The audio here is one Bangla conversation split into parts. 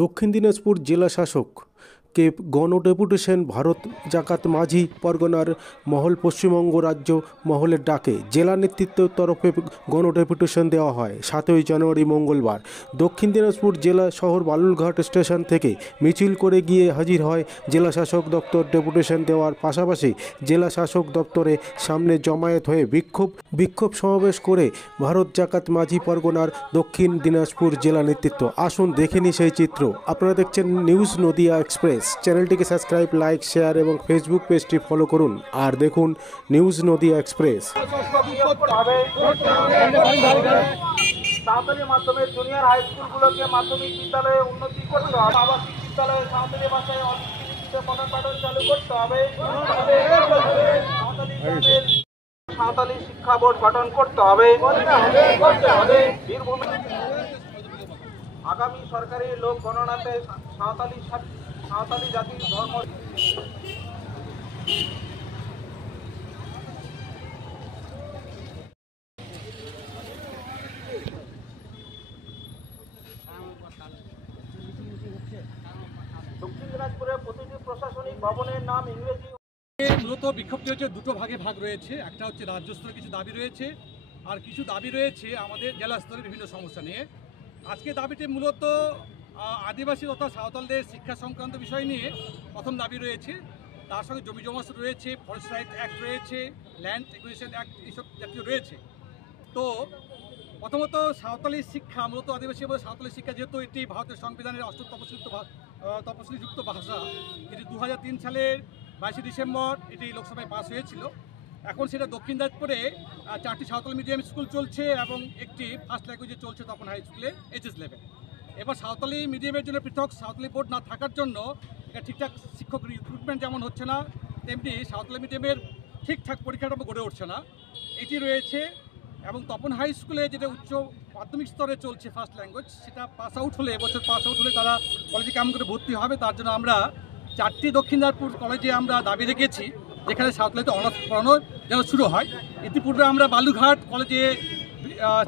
দক্ষিণ দিনাজপুর জেলা শাসককে গণডেপুটেশন ভারত জাকাত মাঝি পরগনার মহল পশ্চিমবঙ্গ রাজ্য মহলের ডাকে জেলা নেতৃত্বের তরফে গণডেপুটেশন দেওয়া হয় 7ই জানুয়ারি মঙ্গলবার। দক্ষিণ দিনাজপুর জেলা শহর বালুরঘাট স্টেশন থেকে মিছিল করে গিয়ে হাজির হয় জেলা শাসক দপ্তর। ডেপুটেশন দেওয়ার পাশাপাশি জেলা শাসক দপ্তরের সামনে জমায়েত হয়ে বিক্ষোভ সমাবেশ করে ভারত জাকাত মাঝি পরগনার দক্ষিণ দিনাজপুর জেলা নেতৃত্ব। আসুন দেখে নিই সেই চিত্র। আপনারা দেখছেন নিউজ নদিয়া এক্সপ্রেস। চ্যানেলটিকে সাবস্ক্রাইব, লাইক, শেয়ার এবং ফেসবুক পেজটি ফলো করুন আর দেখুন নিউজ নদিয়া এক্সপ্রেস। সাঁওতালি মাধ্যমের জুনিয়র হাই স্কুলগুলোকে মাধ্যমিক বিদ্যালয়ে উন্নতি করতে হবে। আবাসিক বিদ্যালয়ে সাঁওতালি ভাষায় অলিখিত পঠন পাঠন চালু করতে হবে। সাঁওতালি শিক্ষা বোর্ড গঠন করতে হবে। বীরভূমি আগামী সরকারি লোক গণনাতে সাঁওতালি জাতির ধর্ম দক্ষিণ দিনাজপুরের প্রতিটি প্রশাসনিক ভবনের নাম ইংরেজি। মূলত বিক্ষোভটি হচ্ছে দুটো ভাগ রয়েছে। একটা হচ্ছে রাজ্য স্তরে কিছু দাবি রয়েছে, আর কিছু দাবি রয়েছে আমাদের জেলা স্তরে বিভিন্ন সমস্যা নিয়ে। আজকে দাবিটি মূলত আদিবাসী তথা সাঁওতালদের শিক্ষা সংক্রান্ত বিষয় নিয়ে প্রথম দাবি রয়েছে। তার সঙ্গে জমি জমা রয়েছে, ফরেস্ট রাইট অ্যাক্ট রয়েছে, ল্যান্ড একুইজিশন অ্যাক্ট, এইসব জাতীয় রয়েছে। তো প্রথমত সাঁওতালি শিক্ষা, মূলত আদিবাসী এবং সাঁওতালি শিক্ষা, যেহেতু এটি ভারতের সংবিধানের অষ্টম তপশিলিযুক্ত ভাষা, এটি 2003 সালের 22 ডিসেম্বর এটি লোকসভায় পাস হয়েছিল। এখন সেটা দক্ষিণ দিনাজপুরে 4টি সাঁওতালি মিডিয়াম স্কুল চলছে এবং একটি ফার্স্ট ল্যাঙ্গুয়েজে চলছে তপন হাই স্কুলে এইচএস লেভেল। এবার সাঁওতালি মিডিয়ামের জন্য পৃথক সাঁওতালি বোর্ড না থাকার জন্য এটা ঠিকঠাক শিক্ষক রিক্রুটমেন্ট যেমন হচ্ছে না, তেমনি সাঁওতালি মিডিয়ামের ঠিকঠাক পরীক্ষাটা গড়ে উঠছে না, এটি রয়েছে। এবং তপন হাই স্কুলে যেটা উচ্চ মাধ্যমিক স্তরে চলছে ফার্স্ট ল্যাঙ্গুয়েজ, সেটা পাস আউট হলে, এবছর পাস আউট হলে তারা কলেজে কেমন করে ভর্তি হবে, তার জন্য আমরা 4টি দক্ষিণ দিনাজপুর কলেজে আমরা দাবি রেখেছি যেখানে সাঁওতালিতে অনার্স পড়ানো যেন শুরু হয়। ইতিপূর্বে আমরা বালুরঘাট কলেজে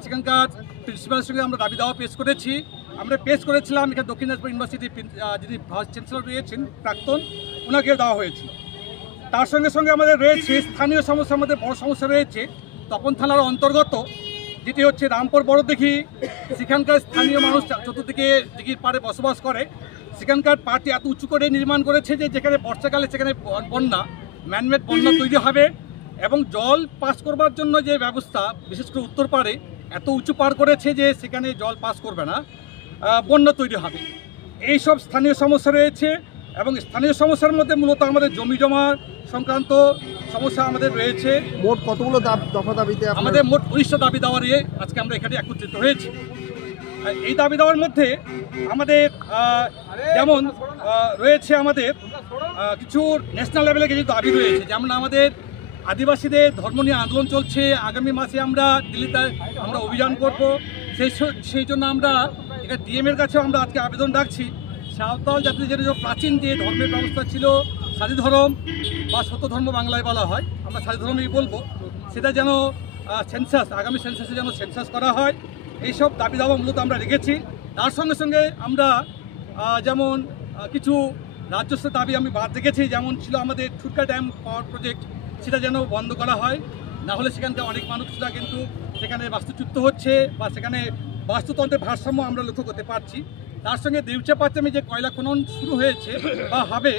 সেখানকার প্রিন্সিপালের সঙ্গে আমরা দাবি দেওয়া পেশ করেছিলাম। এখানে দক্ষিণ দিনাজপুর ইউনিভার্সিটির যিনি ভাইস চ্যান্সেলর রয়েছেন প্রাক্তন, ওনাকেও দেওয়া হয়েছিল। তার সঙ্গে সঙ্গে আমাদের রয়েছে স্থানীয় সমস্যার মধ্যে বড় সমস্যা রয়েছে তপন থানার অন্তর্গত, যেটি হচ্ছে রামপুর বড়দিঘি। সেখানকার স্থানীয় মানুষ চতুর্দিকে দিঘির পাড়ে বসবাস করে। সেখানকার পাড়টি এত উঁচু করে নির্মাণ করেছে যে যেখানে বর্ষাকালে সেখানে বন্যা, ম্যানমেড বন্যা তৈরি হবে এবং জল পাস করবার জন্য যে ব্যবস্থা, বিশেষ করে উত্তর পাড়ে এত উঁচু পাড় করেছে যে সেখানে জল পাস করবে না, বন্যা তৈরি হবে। এইসব স্থানীয় সমস্যা রয়েছে এবং স্থানীয় সমস্যার মধ্যে মূলত আমাদের জমি জমা সংক্রান্ত সমস্যা আমাদের রয়েছে। মোট কতগুলো দফা দাবিতে আমাদের মোট 19টা দাবি দেওয়া নিয়ে আজকে আমরা এখানে একত্রিত হয়েছি। এই দাবি দেওয়ার মধ্যে আমাদের যেমন রয়েছে আমাদের কিছু ন্যাশনাল লেভেলে কিছু দাবি রয়েছে, যেমন আমাদের আদিবাসীদের ধর্ম নিয়ে আন্দোলন চলছে। আগামী মাসে আমরা দিল্লিতে আমরা অভিযান করব। সেই জন্য আমরা এখানে ডিএমের কাছেও আমরা আজকে আবেদন রাখছি। সাঁওতাল জাতির যে প্রাচীন যে ধর্মের ব্যবস্থা ছিল, সাধী ধর্ম বা সত্য ধর্ম বাংলায় বলা হয়, আমরা সাধী ধর্মই বলবো, সেটা যেন সেন্সাস, আগামী সেন্সাসে যেন সেন্সাস করা হয়, এইসব দাবি দাওয়া মূলত আমরা রেখেছি। তার সঙ্গে সঙ্গে আমরা যেমন কিছু রাজ্যস্তরের দাবি আমি বাদ রেখেছি, যেমন ছিল আমাদের ঠুটকা ড্যাম পাওয়ার প্রজেক্ট, সেটা যেন বন্ধ করা হয়, না হলে সেখানকার অনেক মানুষরা কিন্তু সেখানে বাস্তুচ্যুত হচ্ছে বা সেখানে বাস্তুতন্ত্রের ভারসাম্য আমরা লক্ষ্য করতে পারছি। তার সঙ্গে দেউচা পাচামে যে কয়লা খনন শুরু হয়েছে বা হবে,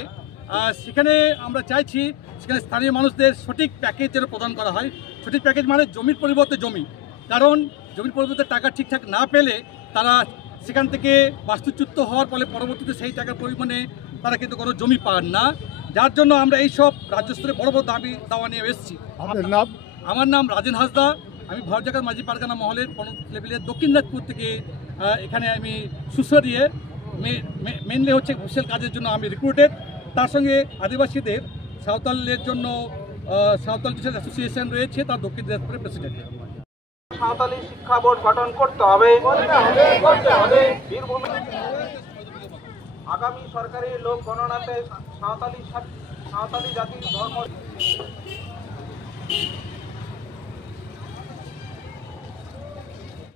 সেখানে আমরা চাইছি সেখানে স্থানীয় মানুষদের সঠিক প্যাকেজ যেন প্রদান করা হয়। সঠিক প্যাকেজ মানে জমির পরিবর্তে জমি, কারণ জমির পরিবর্তে টাকা ঠিকঠাক না পেলে তারা সেখান থেকে বাস্তুচ্যুত হওয়ার ফলে পরবর্তীতে সেই টাকার পরিমাণে তারা কিন্তু কোনো জমি পান না, যার জন্য আমরা এইসব রাজ্য স্তরে বড় বড় দাবি দাওয়া নিয়ে এসেছি। আমার নাম রাজেন হাসদা, আমি ভারত জাকাত মাঝি পারগানা মহলের লেভেলের দক্ষিণ দিনাজপুর থেকে এখানে আমি সুসরিয়ে মেনলি হচ্ছে ঘুষের কাজের জন্য আমি রিক্রুটেড। তার সঙ্গে আদিবাসীদের সাঁওতালের জন্য সাঁওতাল টিচার্স অ্যাসোসিয়েশন রয়েছে, তার দক্ষিণ দিনাজপুরের প্রেসিডেন্ট। সাঁওতালি শিক্ষা বোর্ড গঠন করতে হবে। বীরভূমি আগামী সরকারি লোক গণনাতে সাঁওতালি জাতির ধর্ম